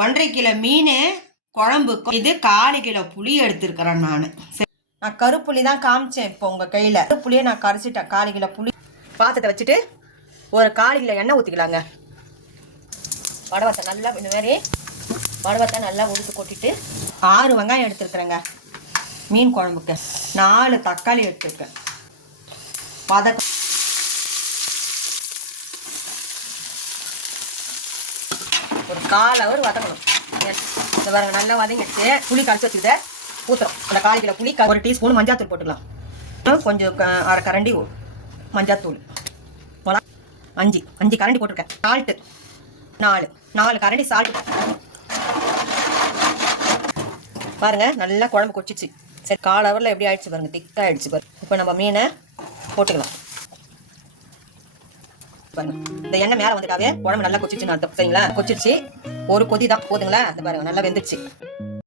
1.5 kilo மீன் குழம்பு. இது 1/4 kilo புளி எடுத்துருக்கிறேன் நான். நான் கருப்புளி தான் காமிச்சேன். இப்போ உங்கள் கையில் கருப்புளியை நான் கரைச்சிட்டேன். 1/4 கிலோ புளி பாத்திரத்தை வச்சுட்டு ஒரு 1/4 கிலோ எண்ணெய் ஊற்றிக்கலாங்க. வடவத்தை நல்லா இந்த மாதிரி வடவத்தை நல்லா உடுத்து கொட்டிட்டு 6 வெங்காயம் எடுத்துருக்குறேங்க மீன் குழம்புக்கு. 4 தக்காளி எடுத்துருக்கேன். ஒரு 1/4 ஹவர் வதக்கணும். இந்த பாருங்க நல்லா வதங்கிடுச்சு. புளி கரைச்சி வச்சுக்கிட்ட ஊற்றுறோம். அந்த 1/4 கிலோ புளி 1 டீஸ்பூன் மஞ்சாத்தூள் போட்டுக்கலாம். கொஞ்சம் 1/2 கரண்டி மஞ்சாத்தூள். 5 கரண்டி போட்டிருக்கேன். சால்ட்டு 4 கரண்டி சால்ட்டு. பாருங்க நல்லா குழம்பு கொச்சிச்சு. சரி 1/4 ஹவரில் எப்படி ஆயிடுச்சு பாருங்க, திக்காக ஆயிடுச்சு பாருங்க. இப்போ நம்ம மீனை போட்டுக்கலாம். இந்த எண்ணெய் மேலே வந்துட்டாவே குழம்பு நல்லா கொச்சிச்சுன்னு அர்த்தம். சரிங்களா? கொச்சிருச்சு. ஒரு கொதி தான் போதுங்களா? இந்த பாருங்க நல்லா வெந்துருச்சு.